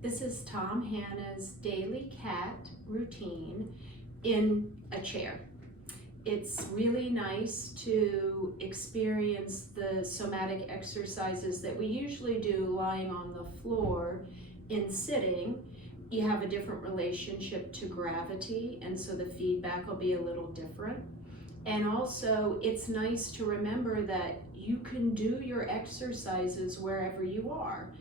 This is Hanna's daily cat routine in a chair. It's really nice to experience the somatic exercises that we usually do lying on the floor. In sitting, you have a different relationship to gravity, and so the feedback will be a little different. And also, it's nice to remember that you can do your exercises wherever you are.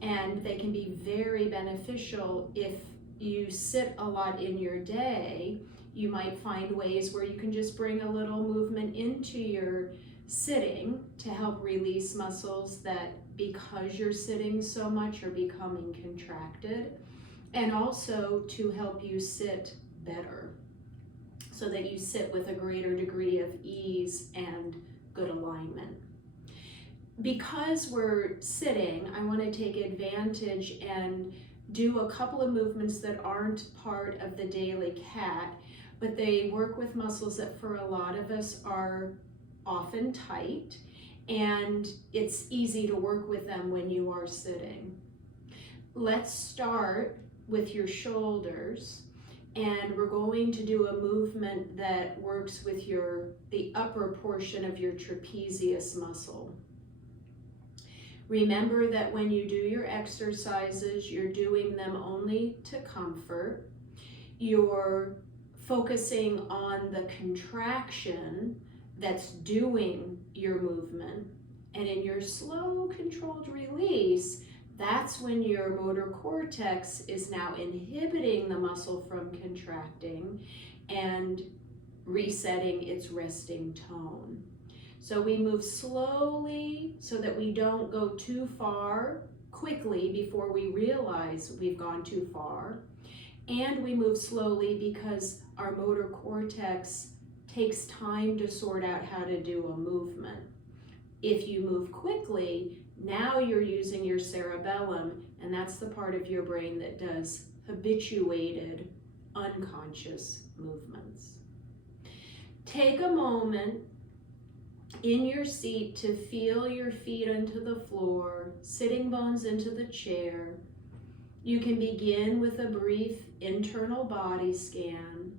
And they can be very beneficial if you sit a lot in your day. You might find ways where you can just bring a little movement into your sitting to help release muscles that, because you're sitting so much, are becoming contracted, and also to help you sit better so that you sit with a greater degree of ease and good alignment. Because we're sitting, I want to take advantage and do a couple of movements that aren't part of the daily cat, but they work with muscles that for a lot of us are often tight, and it's easy to work with them when you are sitting. Let's start with your shoulders, and we're going to do a movement that works with the upper portion of your trapezius muscle. Remember that when you do your exercises, you're doing them only to comfort. You're focusing on the contraction that's doing your movement. And in your slow, controlled release, that's when your motor cortex is now inhibiting the muscle from contracting and resetting its resting tone. So we move slowly so that we don't go too far quickly before we realize we've gone too far. And we move slowly because our motor cortex takes time to sort out how to do a movement. If you move quickly, now you're using your cerebellum, and that's the part of your brain that does habituated, unconscious movements. Take a moment in your seat to feel your feet into the floor, sitting bones into the chair. You can begin with a brief internal body scan,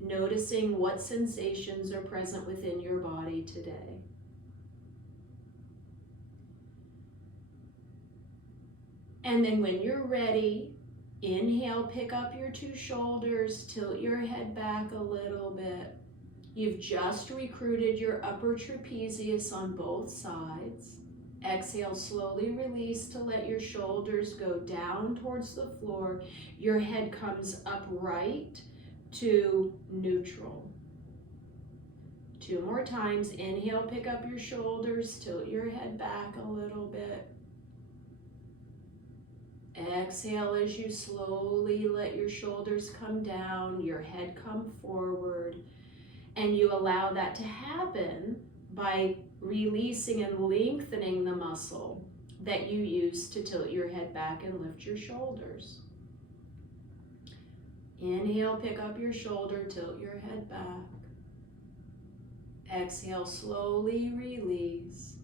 noticing what sensations are present within your body today. And then when you're ready, inhale, pick up your two shoulders, tilt your head back a little bit. You've just recruited your upper trapezius on both sides. Exhale, slowly release to let your shoulders go down towards the floor. Your head comes upright to neutral. 2 more times. Inhale, pick up your shoulders, tilt your head back a little bit. Exhale as you slowly let your shoulders come down, your head come forward. And you allow that to happen by releasing and lengthening the muscle that you use to tilt your head back and lift your shoulders. Inhale, pick up your shoulder, tilt your head back. Exhale, slowly release.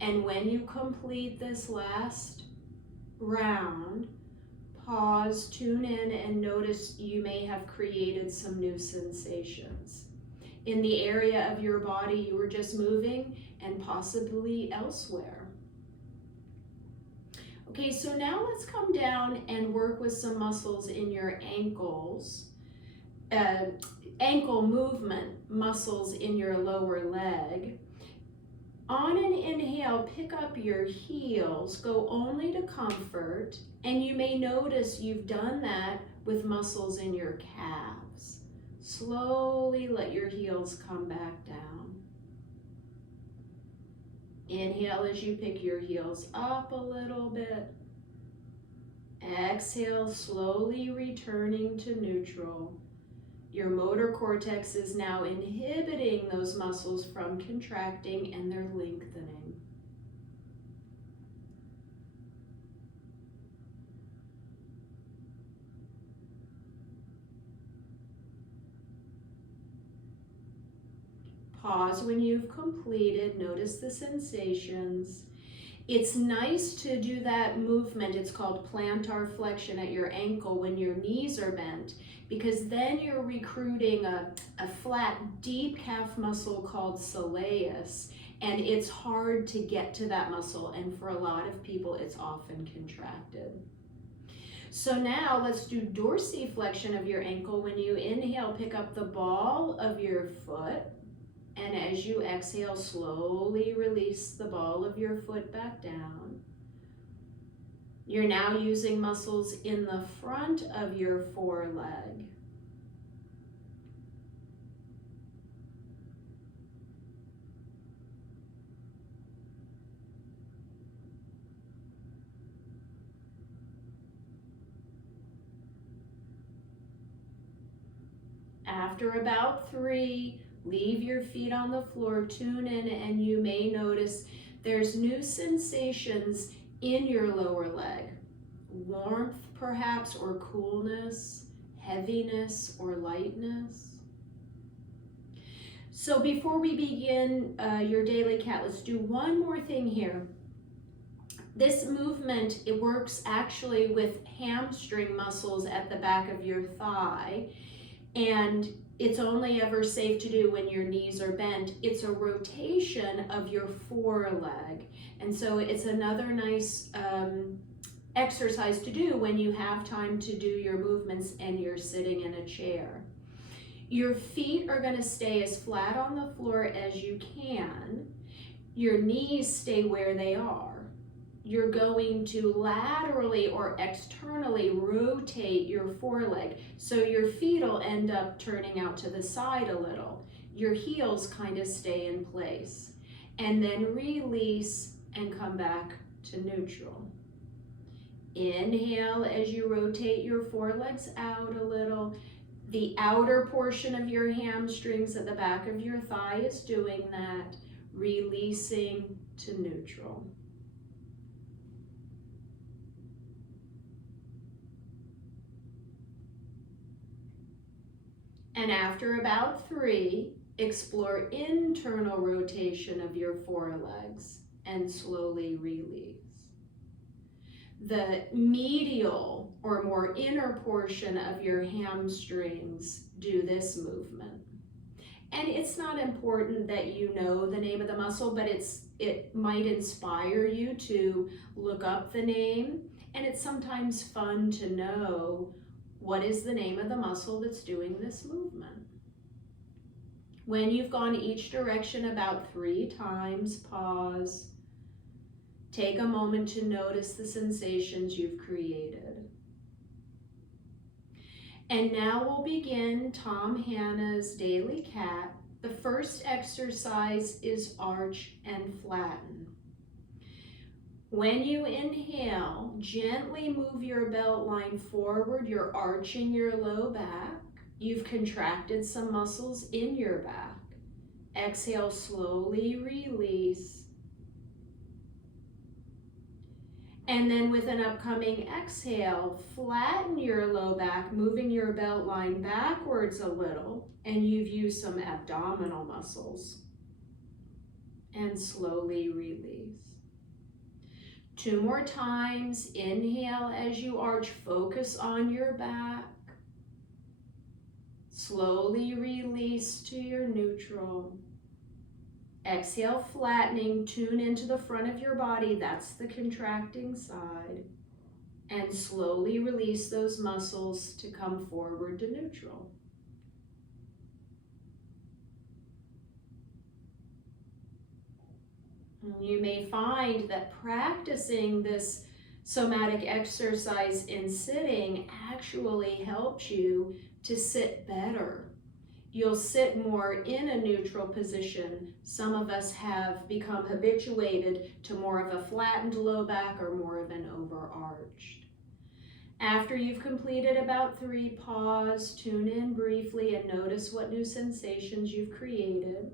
And when you complete this last round, pause, tune in, and notice you may have created some new sensations in the area of your body you were just moving, and possibly elsewhere. Okay, so now let's come down and work with some muscles in your ankles, ankle movement muscles in your lower leg. On an inhale, pick up your heels, go only to comfort, and you may notice you've done that with muscles in your calves. Slowly let your heels come back down. Inhale as you pick your heels up a little bit. Exhale, slowly returning to neutral. Your motor cortex is now inhibiting those muscles from contracting, and they're lengthening. Pause when you've completed. Notice the sensations. It's nice to do that movement, it's called plantar flexion at your ankle when your knees are bent, because then you're recruiting a flat, deep calf muscle called soleus, and it's hard to get to that muscle, and for a lot of people, it's often contracted. So now let's do dorsiflexion of your ankle. When you inhale, pick up the ball of your foot, and as you exhale, slowly release the ball of your foot back down. You're now using muscles in the front of your foreleg. After about 3, leave your feet on the floor, tune in, and you may notice there's new sensations in your lower leg. Warmth perhaps, or coolness, heaviness or lightness. So before we begin your daily cat, let's do one more thing here. This movement, it works actually with hamstring muscles at the back of your thigh, and it's only ever safe to do when your knees are bent. It's a rotation of your foreleg, and so it's another nice exercise to do when you have time to do your movements and you're sitting in a chair. Your feet are going to stay as flat on the floor as you can. Your knees stay where they are. You're going to laterally or externally rotate your foreleg, so your feet will end up turning out to the side a little. Your heels kind of stay in place, and then release and come back to neutral. Inhale as you rotate your forelegs out a little. The outer portion of your hamstrings at the back of your thigh is doing that, releasing to neutral. And after about 3, explore internal rotation of your forelegs and slowly release. The medial or more inner portion of your hamstrings do this movement. And it's not important that you know the name of the muscle, but it might inspire you to look up the name. And it's sometimes fun to know what is the name of the muscle that's doing this movement. When you've gone each direction about 3 times, pause. Take a moment to notice the sensations you've created. And now we'll begin Tom Hanna's Daily Cat. The first exercise is arch and flatten. When you inhale, gently move your belt line forward. You're arching your low back. You've contracted some muscles in your back. Exhale, slowly release. And then with an upcoming exhale, flatten your low back, moving your belt line backwards a little, and you've used some abdominal muscles. And slowly release. 2 more times. Inhale as you arch, focus on your back. Slowly release to your neutral. Exhale, flattening, tune into the front of your body, that's the contracting side. And slowly release those muscles to come forward to neutral. You may find that practicing this somatic exercise in sitting actually helps you to sit better. You'll sit more in a neutral position. Some of us have become habituated to more of a flattened low back or more of an overarched. After you've completed about 3, pause, tune in briefly, and notice what new sensations you've created.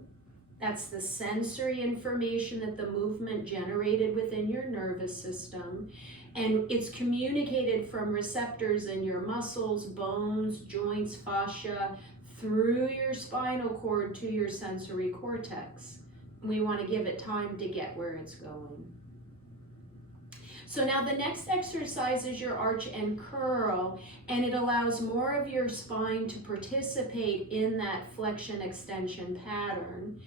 That's the sensory information that the movement generated within your nervous system. And it's communicated from receptors in your muscles, bones, joints, fascia, through your spinal cord to your sensory cortex. We want to give it time to get where it's going. So now the next exercise is your arch and curl, and it allows more of your spine to participate in that flexion extension pattern.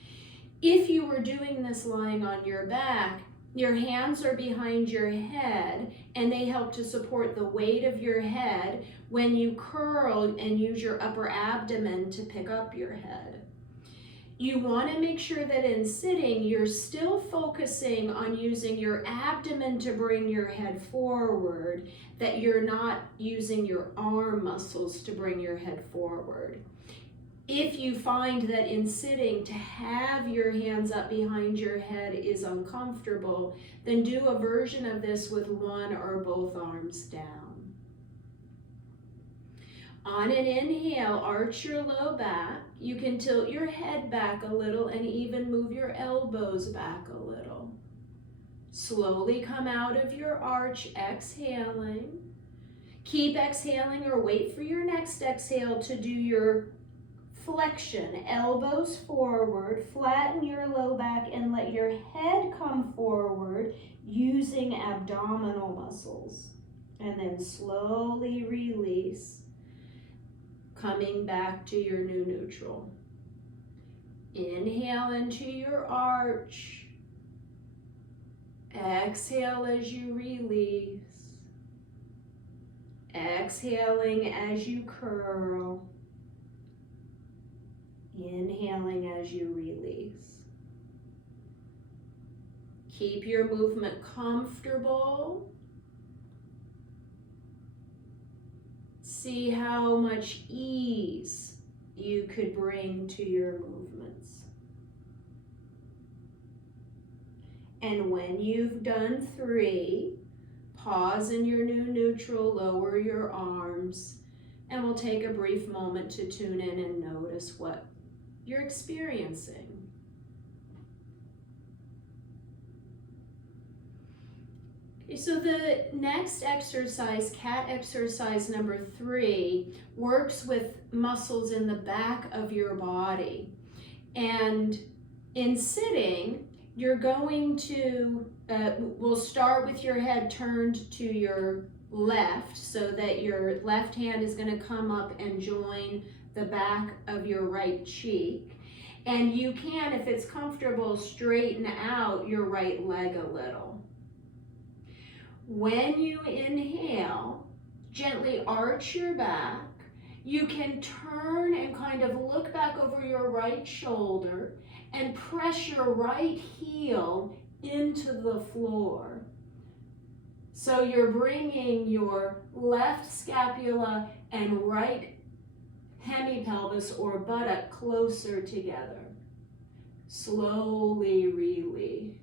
If you were doing this lying on your back, your hands are behind your head and they help to support the weight of your head when you curl and use your upper abdomen to pick up your head. You want to make sure that in sitting, you're still focusing on using your abdomen to bring your head forward, that you're not using your arm muscles to bring your head forward. If you find that in sitting to have your hands up behind your head is uncomfortable, then do a version of this with one or both arms down. On an inhale, arch your low back. You can tilt your head back a little and even move your elbows back a little. Slowly come out of your arch, exhaling. Keep exhaling or wait for your next exhale to do your flexion, elbows forward, flatten your low back and let your head come forward using abdominal muscles. And then slowly release, coming back to your new neutral. Inhale into your arch. Exhale as you release. Exhaling as you curl. Inhaling as you release. Keep your movement comfortable. See how much ease you could bring to your movements. And when you've done 3, pause in your new neutral, lower your arms, and we'll take a brief moment to tune in and notice what you're experiencing. Okay, so the next exercise, cat exercise number 3, works with muscles in the back of your body. And in sitting, you're going to, we'll start with your head turned to your left so that your left hand is going to come up and join the back of your right cheek. And you can, if it's comfortable, straighten out your right leg a little. When you inhale, gently arch your back. You can turn and kind of look back over your right shoulder and press your right heel into the floor. So you're bringing your left scapula and right hemipelvis or buttock closer together. Slowly release.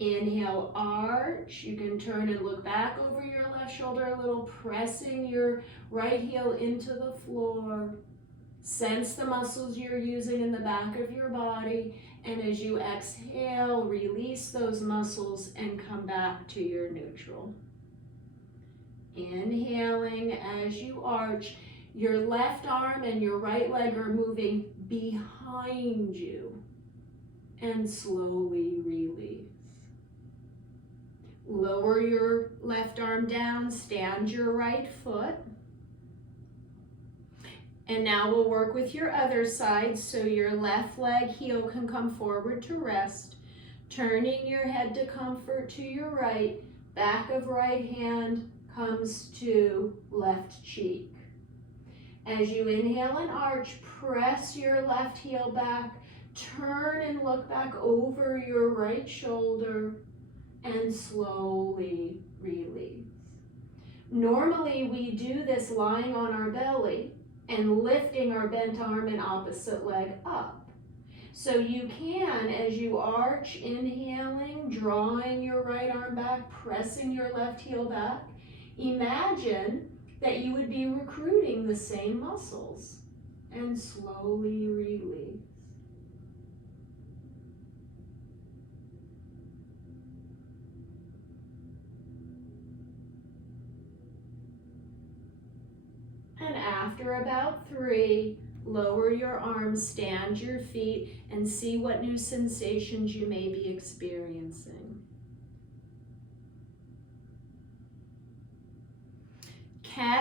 Inhale, arch. You can turn and look back over your left shoulder a little, pressing your right heel into the floor. Sense the muscles you're using in the back of your body, and as you exhale, release those muscles and come back to your neutral. Inhaling as you arch, your left arm and your right leg are moving behind you, and slowly release. Lower your left arm down, stand your right foot. And now we'll work with your other side, so your left leg heel can come forward to rest, turning your head to comfort to your right, back of right hand comes to left cheek. As you inhale and arch, press your left heel back, turn and look back over your right shoulder, and slowly release. Normally we do this lying on our belly and lifting our bent arm and opposite leg up. So you can, as you arch, inhaling, drawing your right arm back, pressing your left heel back, imagine that you would be recruiting the same muscles, and slowly release. And after about 3, lower your arms, stand your feet, and see what new sensations you may be experiencing.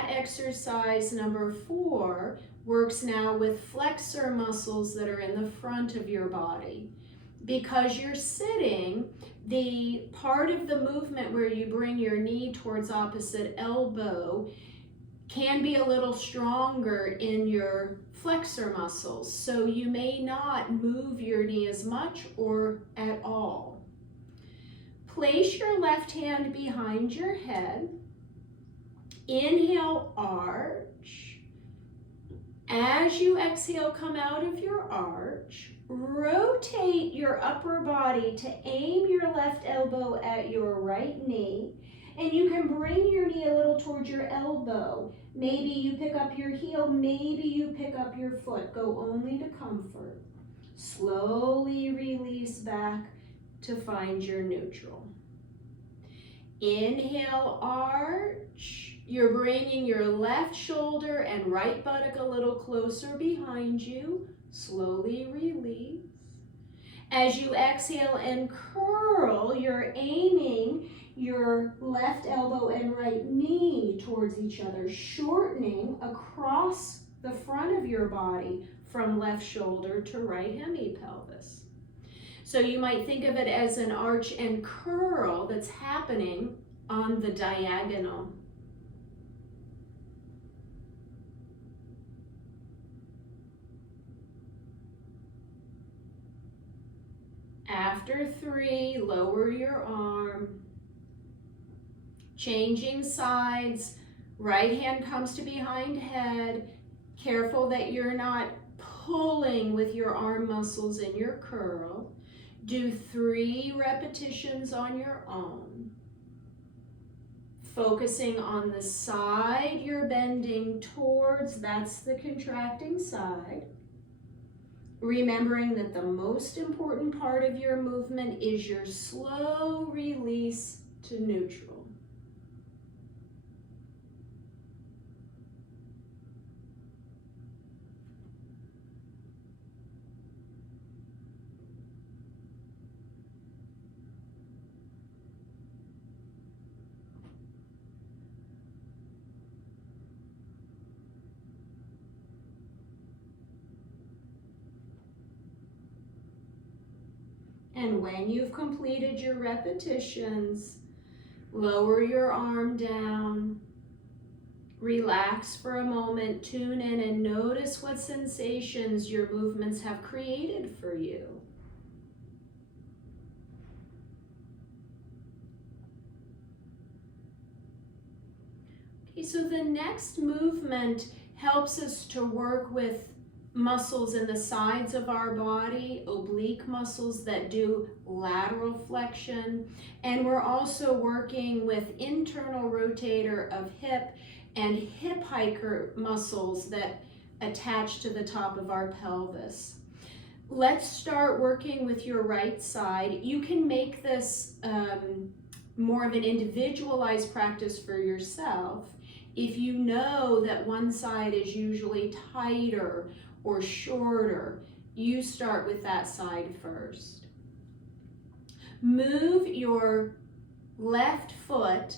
that exercise number 4 works now with flexor muscles that are in the front of your body. Because you're sitting, the part of the movement where you bring your knee towards opposite elbow can be a little stronger in your flexor muscles, so you may not move your knee as much or at all. Place your left hand behind your head. Inhale, arch. As you exhale, come out of your arch. Rotate your upper body to aim your left elbow at your right knee. And you can bring your knee a little towards your elbow. Maybe you pick up your heel, maybe you pick up your foot. Go only to comfort. Slowly release back to find your neutral. Inhale, arch. You're bringing your left shoulder and right buttock a little closer behind you. Slowly release. As you exhale and curl, you're aiming your left elbow and right knee towards each other, shortening across the front of your body from left shoulder to right hemipelvis. So you might think of it as an arch and curl that's happening on the diagonal. After 3, lower your arm. Changing sides, right hand comes to behind head. Careful that you're not pulling with your arm muscles in your curl. Do 3 repetitions on your own. Focusing on the side you're bending towards, that's the contracting side. Remembering that the most important part of your movement is your slow release to neutral. And when you've completed your repetitions, lower your arm down, relax for a moment, tune in and notice what sensations your movements have created for you. Okay, so the next movement helps us to work with muscles in the sides of our body, oblique muscles that do lateral flexion, and we're also working with internal rotator of hip and hip hiker muscles that attach to the top of our pelvis. Let's start working with your right side. You can make this more of an individualized practice for yourself. If you know that one side is usually tighter or shorter, you start with that side first. Move your left foot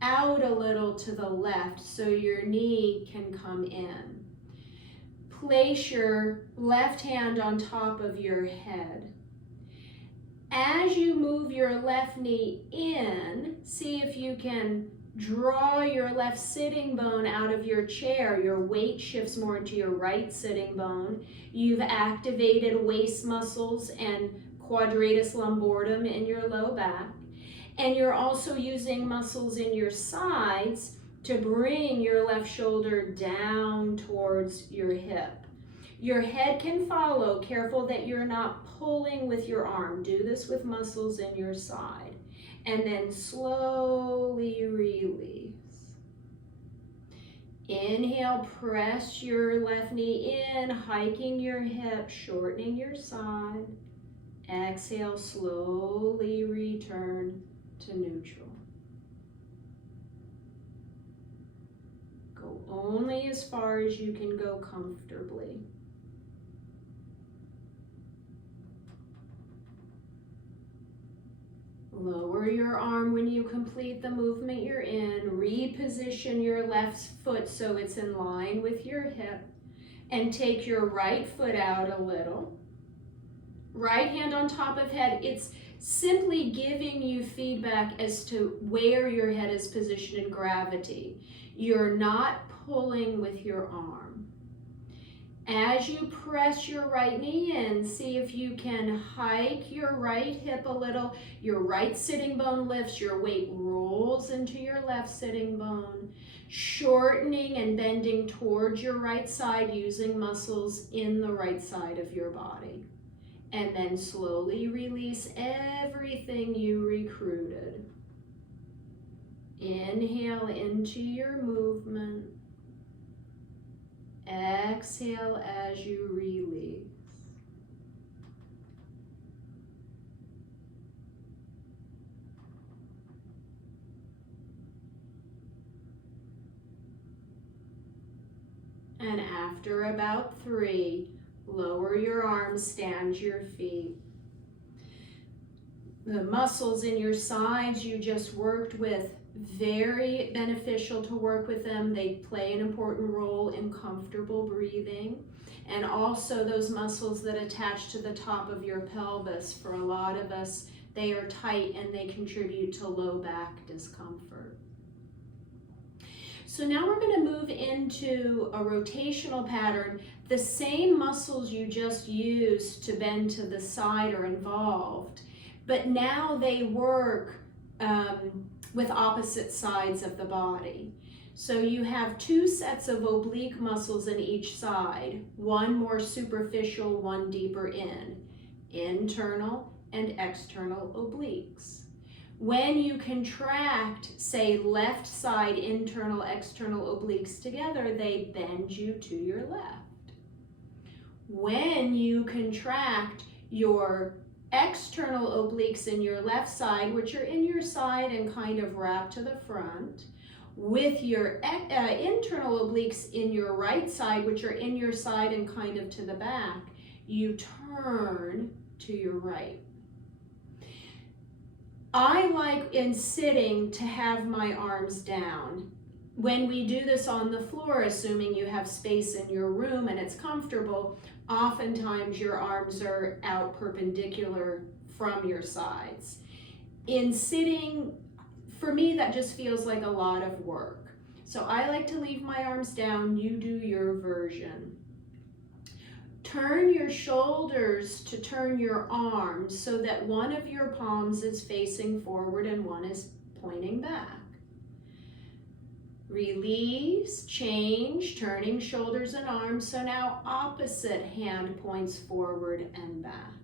out a little to the left so your knee can come in. Place your left hand on top of your head. As you move your left knee in, see if you can draw your left sitting bone out of your chair. Your weight shifts more into your right sitting bone. You've activated waist muscles and quadratus lumborum in your low back. And you're also using muscles in your sides to bring your left shoulder down towards your hip. Your head can follow. Careful that you're not pulling with your arm. Do this with muscles in your side. And then slowly release. Inhale, press your left knee in, hiking your hip, shortening your side. Exhale, slowly return to neutral. Go only as far as you can go comfortably. Lower your arm when you complete the movement you're in. reposition your left foot so it's in line with your hip, and take your right foot out a little. Right hand on top of head. It's simply giving you feedback as to where your head is positioned in gravity. You're not pulling with your arm. As you press your right knee in, see if you can hike your right hip a little. Your right sitting bone lifts, your weight rolls into your left sitting bone, shortening and bending towards your right side using muscles in the right side of your body. And then slowly release everything you recruited. Inhale into your movement. Exhale as you release. And after about 3, lower your arms, stand your feet. The muscles in your sides you just worked with, very beneficial to work with them. They play an important role in comfortable breathing. And also those muscles that attach to the top of your pelvis. For a lot of us, they are tight and they contribute to low back discomfort. So now we're going to move into a rotational pattern. The same muscles you just used to bend to the side are involved, but now they work with opposite sides of the body. So you have 2 sets of oblique muscles in each side, one more superficial, one deeper in, internal and external obliques. When you contract, say, left side internal, external obliques together, they bend you to your left. When you contract your external obliques in your left side, which are in your side and kind of wrap to the front, with your internal obliques in your right side, which are in your side and kind of to the back, you turn to your right. I like in sitting to have my arms down. When we do this on the floor, assuming you have space in your room and it's comfortable, oftentimes your arms are out perpendicular from your sides. In sitting, for me, that just feels like a lot of work. So I like to leave my arms down. You do your version. Turn your shoulders to turn your arms so that one of your palms is facing forward and one is pointing back. Release, change, turning shoulders and arms. So now opposite hand points forward and back.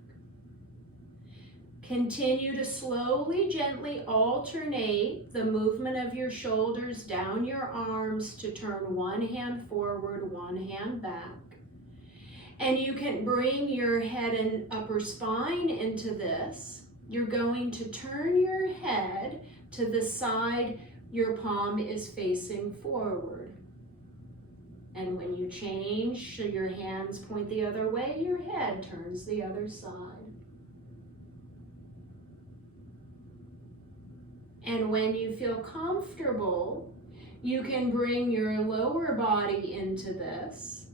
Continue to slowly, gently alternate the movement of your shoulders down your arms to turn one hand forward, one hand back. And you can bring your head and upper spine into this. You're going to turn your head to the side your palm is facing forward. And when you change, so your hands point the other way, your head turns the other side. And when you feel comfortable, you can bring your lower body into this.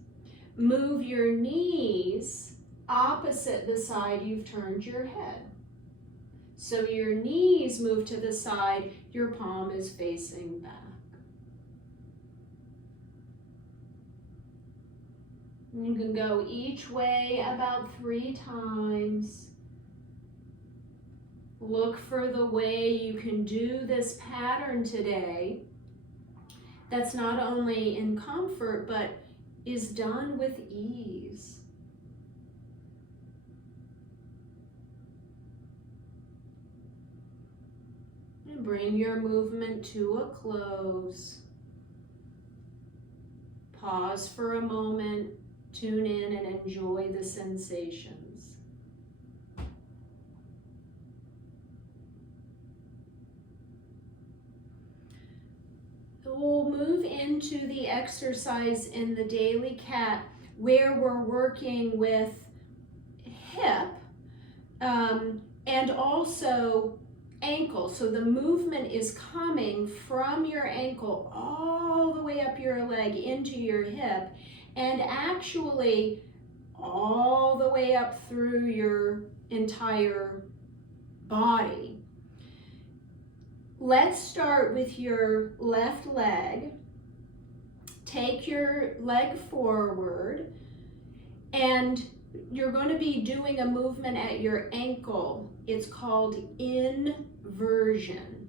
Move your knees opposite the side you've turned your head. So your knees move to the side, your palm is facing back. You can go each way about 3 times. Look for the way you can do this pattern today that's not only in comfort, but is done with ease. And bring your movement to a close. Pause for a moment, tune in and enjoy the sensations. We'll move into the exercise in the daily cat where we're working with hip and also ankle. So the movement is coming from your ankle all the way up your leg into your hip, and actually all the way up through your entire body. Let's start with your left leg. Take your leg forward, and you're going to be doing a movement at your ankle. It's called inversion.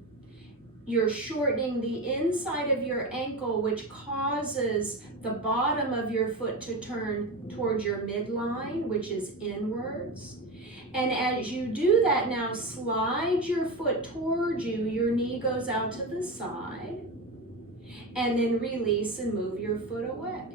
You're shortening the inside of your ankle, which causes the bottom of your foot to turn towards your midline, which is inwards. And as you do that now, slide your foot towards you. Your knee goes out to the side. And then release and move your foot away.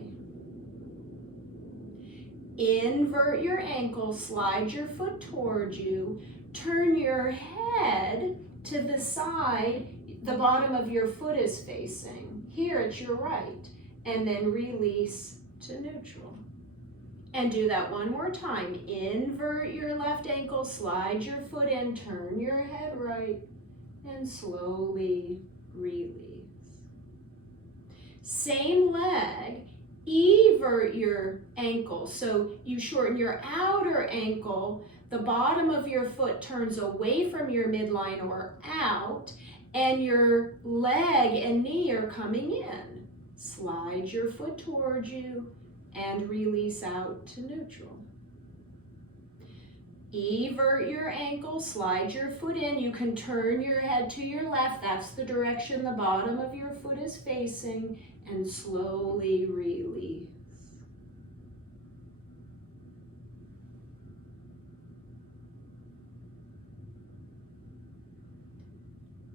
Invert your ankle, slide your foot towards you, turn your head to the side the bottom of your foot is facing. Here it's your right. And then release to neutral. And do that one more time. Invert your left ankle, slide your foot in, turn your head right, and slowly release. Same leg, evert your ankle. So you shorten your outer ankle, the bottom of your foot turns away from your midline or out, and your leg and knee are coming in. Slide your foot towards you and release out to neutral. Evert your ankle, slide your foot in. You can turn your head to your left. That's the direction the bottom of your foot is facing. And slowly release.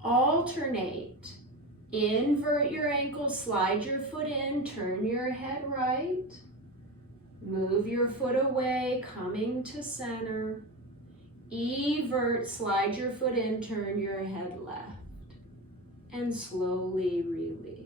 Alternate. Invert your ankle, slide your foot in, turn your head right. Move your foot away, coming to center. Evert, slide your foot in, turn your head left. And slowly release.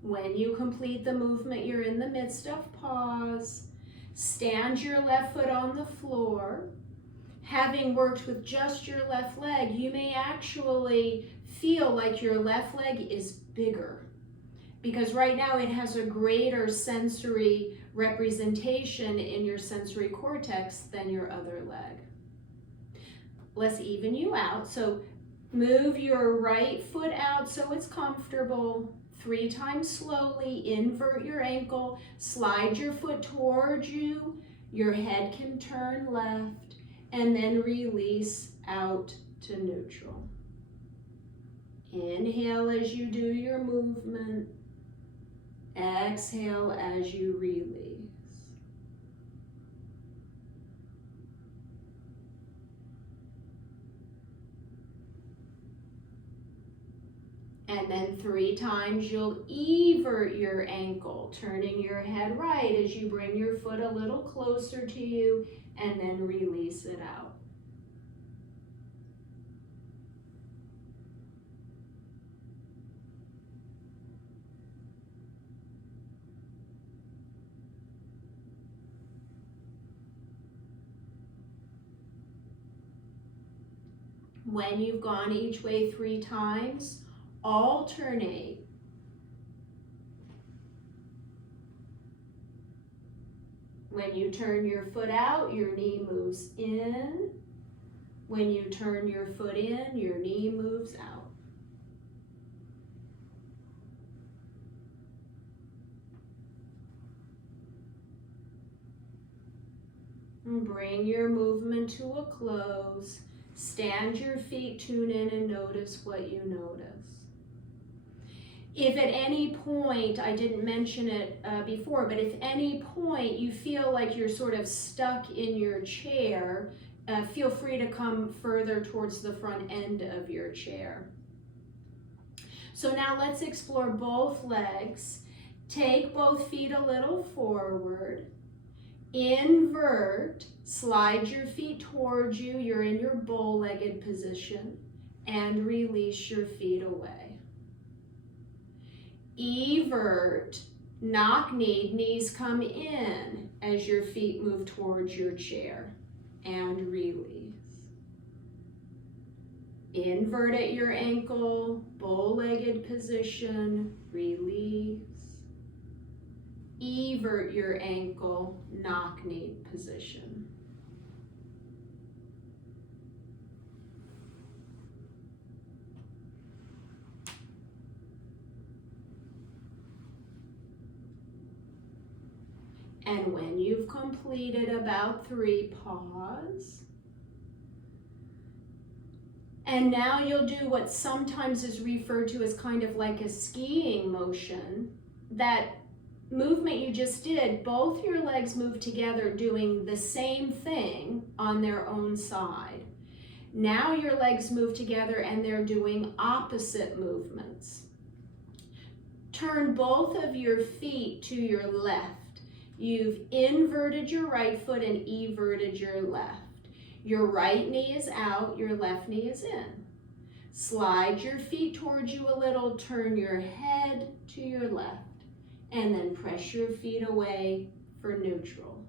When you complete the movement, you're in the midst of pause. Stand your left foot on the floor. Having worked with just your left leg, you may actually feel like your left leg is bigger, because right now it has a greater sensory representation in your sensory cortex than your other leg. Let's even you out. So move your right foot out so it's comfortable. 3 times slowly. Invert your ankle, slide your foot towards you, your head can turn left, and then release out to neutral. Inhale as you do your movement. Exhale as you release. And then 3 times you'll evert your ankle, turning your head right as you bring your foot a little closer to you, and then release it out. When you've gone each way 3 times, alternate. When you turn your foot out, your knee moves in. When you turn your foot in, your knee moves out. And bring your movement to a close. Stand your feet, tune in, and notice what you notice. If at any point, I didn't mention it before, but if any point you feel like you're sort of stuck in your chair, feel free to come further towards the front end of your chair. So now let's explore both legs. Take both feet a little forward. Invert, slide your feet towards you. You're in your bow-legged position. and release your feet away. Evert, knock knee, knees come in as your feet move towards your chair, and release. Invert at your ankle, bow-legged position, release. Evert your ankle, knock knee position. And when you've completed about 3, pause. And now you'll do what sometimes is referred to as kind of like a skiing motion. That movement you just did, both your legs move together doing the same thing on their own side. Now your legs move together and they're doing opposite movements. Turn both of your feet to your left. You've inverted your right foot and everted your left. Your right knee is out, your left knee is in. Slide your feet towards you a little, turn your head to your left, and then press your feet away for neutral.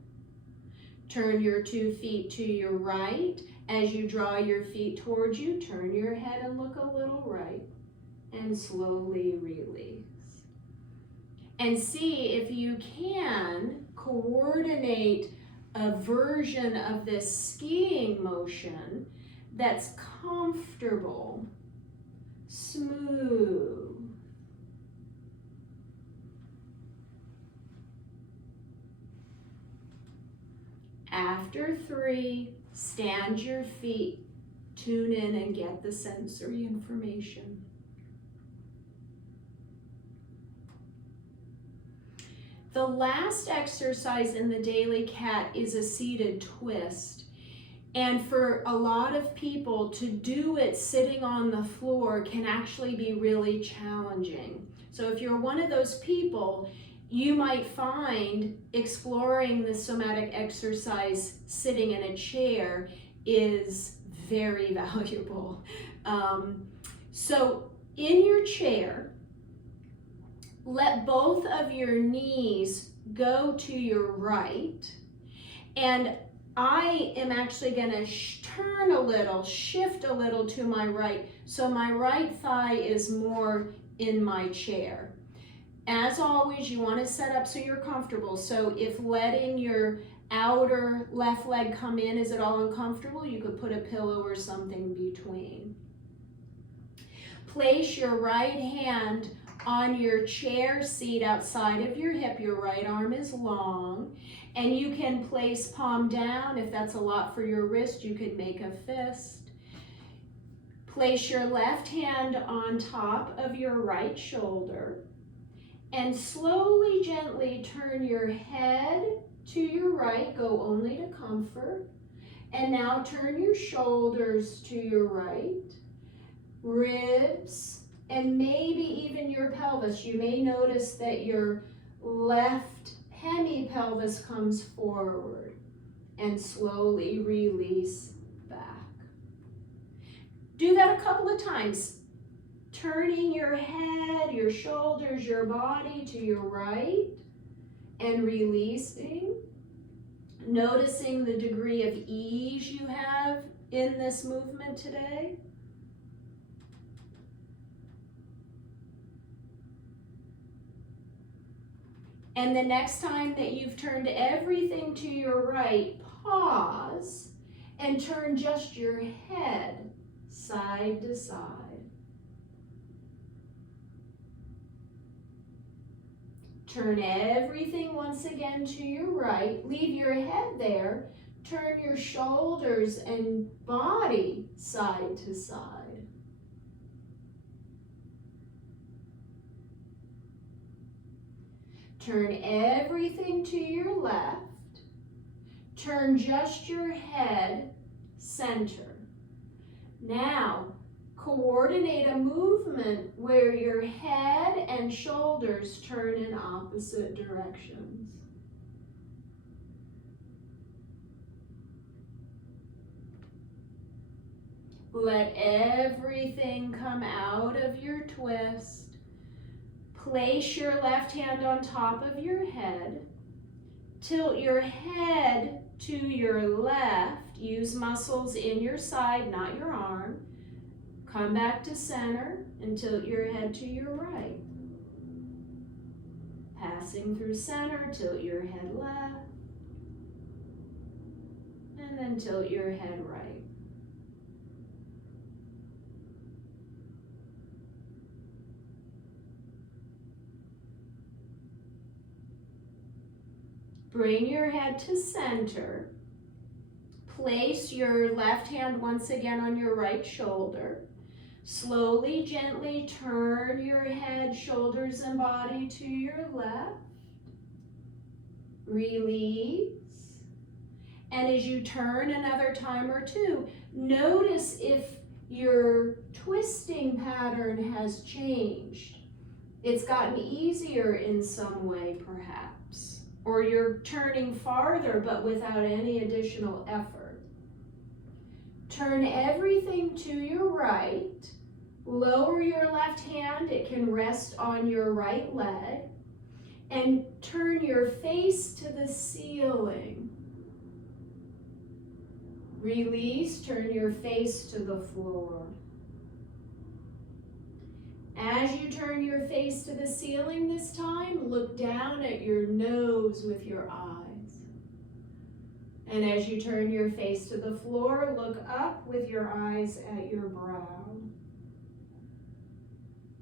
Turn your 2 feet to your right. As you draw your feet towards you, turn your head and look a little right, and slowly release. And see if you can coordinate a version of this skiing motion that's comfortable, smooth. After 3, stand your feet, tune in and get the sensory information. The last exercise in the daily cat is a seated twist. And for a lot of people, to do it sitting on the floor can actually be really challenging. So if you're one of those people, you might find exploring the somatic exercise sitting in a chair is very valuable. So in your chair, let both of your knees go to your right, and I am actually going to turn a little, shift a little to my right, so my right thigh is more in my chair. As always, you want to set up so you're comfortable. So if letting your outer left leg come in is at all uncomfortable, you could put a pillow or something between. Place your right hand on your chair seat outside of your hip. Your right arm is long, and you can place palm down. If that's a lot for your wrist, you could make a fist. Place your left hand on top of your right shoulder, and slowly, gently turn your head to your right. Go only to comfort. And now turn your shoulders to your right, ribs, and maybe even your pelvis. You may notice that your left hemipelvis comes forward, and slowly release back. Do that a couple of times, turning your head, your shoulders, your body to your right, and releasing. Noticing the degree of ease you have in this movement today. And the next time that you've turned everything to your right, pause and turn just your head side to side. Turn everything once again to your right. Leave your head there. Turn your shoulders and body side to side. Turn everything to your left. Turn just your head center. Now, coordinate a movement where your head and shoulders turn in opposite directions. Let everything come out of your twist. Place your left hand on top of your head. Tilt your head to your left. Use muscles in your side, not your arm. Come back to center and tilt your head to your right. Passing through center, tilt your head left. And then tilt your head right. Bring your head to center. Place your left hand once again on your right shoulder. Slowly, gently turn your head, shoulders, and body to your left. Release. And as you turn another time or two, notice if your twisting pattern has changed. It's gotten easier in some way, perhaps. Or you're turning farther but without any additional effort. Turn everything to your right. Lower your left hand. It can rest on your right leg. And turn your face to the ceiling. Release. Turn your face to the floor. As you turn your face to the ceiling this time, look down at your nose with your eyes. And as you turn your face to the floor, look up with your eyes at your brow.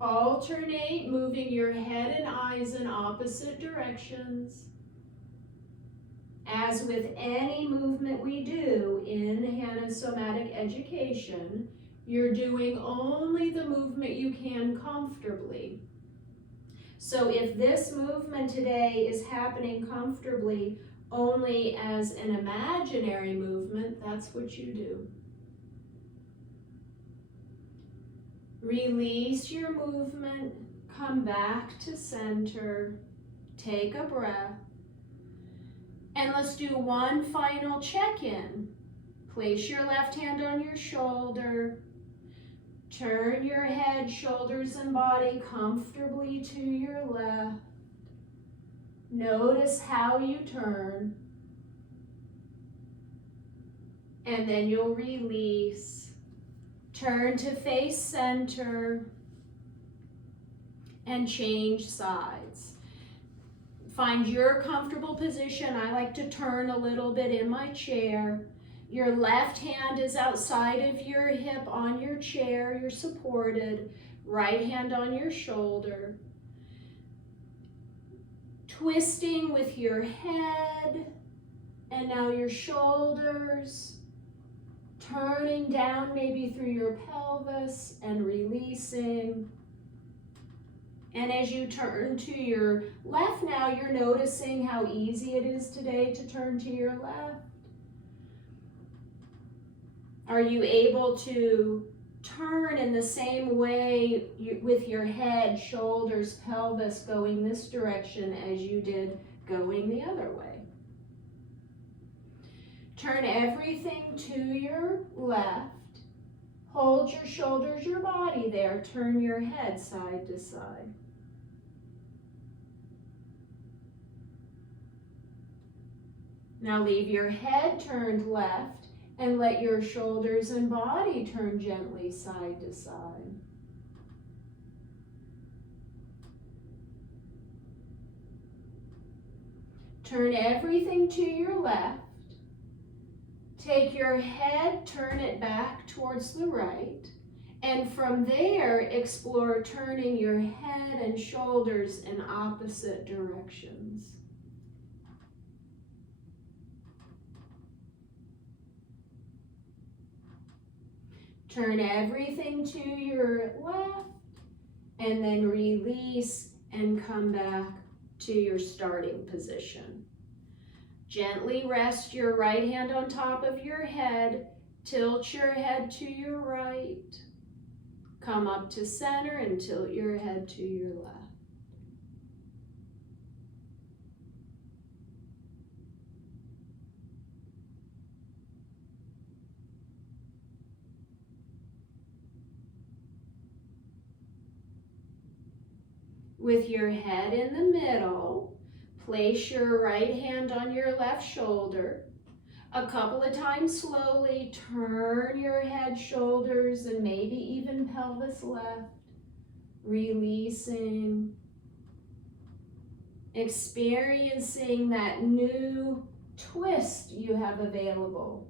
Alternate, moving your head and eyes in opposite directions. As with any movement we do in Hanna's somatic education, you're doing only the movement you can comfortably. So if this movement today is happening comfortably only as an imaginary movement, that's what you do. Release your movement, come back to center, take a breath, and let's do one final check-in. Place your left hand on your shoulder, turn your head, shoulders, and body comfortably to your left. Notice how you turn, and then you'll release. Turn to face center and change sides. Find your comfortable position. I like to turn a little bit in my chair. Your left hand is outside of your hip on your chair. You're supported. Right hand on your shoulder. Twisting with your head and now your shoulders. Turning down maybe through your pelvis and releasing. And as you turn to your left now, you're noticing how easy it is today to turn to your left. Are you able to turn in the same way with your head, shoulders, pelvis going this direction as you did going the other way? Turn everything to your left. Hold your shoulders, your body there. Turn your head side to side. Now leave your head turned left and let your shoulders and body turn gently side to side. Turn everything to your left. Take your head, turn it back towards the right, and from there explore turning your head and shoulders in opposite directions. Turn everything to your left, and then release and come back to your starting position. Gently rest your right hand on top of your head. Tilt your head to your right. Come up to center and tilt your head to your left. With your head in the middle, place your right hand on your left shoulder. A couple of times slowly turn your head, shoulders, and maybe even pelvis left. Releasing. Experiencing that new twist you have available.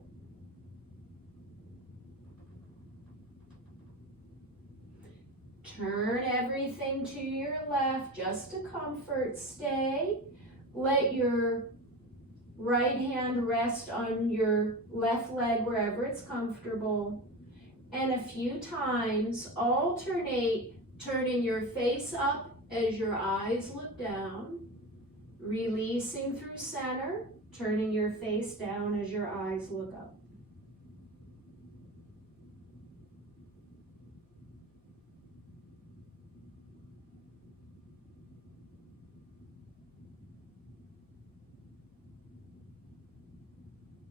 Turn everything to your left just to comfort. Stay. Let your right hand rest on your left leg wherever it's comfortable. And a few times alternate turning your face up as your eyes look down. Releasing through center, turning your face down as your eyes look up.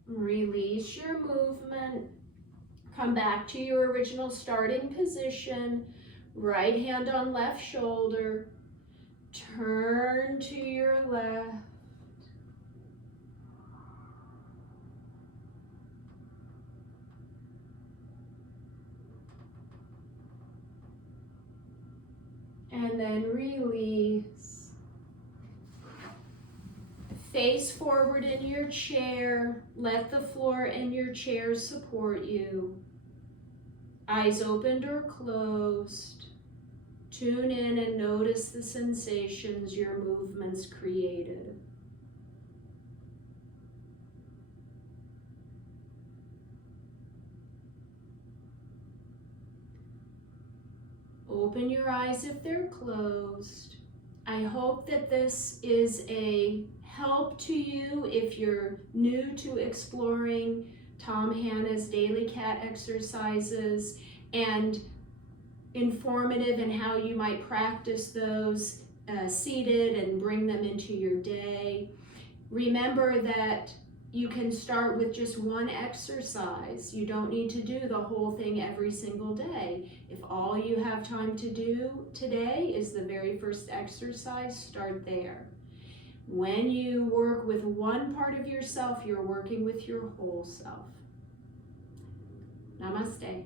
Release your movement. Come back to your original starting position. Right hand on left shoulder. Turn to your left. And then release. Face forward in your chair. Let the floor and your chair support you. Eyes opened or closed. Tune in and notice the sensations your movements created. Open your eyes if they're closed. I hope that this is a help to you if you're new to exploring Tom Hanna's daily cat exercises, and informative in how you might practice those seated and bring them into your day. Remember that you can start with just one exercise. You don't need to do the whole thing every single day. If all you have time to do today is the very first exercise, start there. When you work with one part of yourself, you're working with your whole self. Namaste.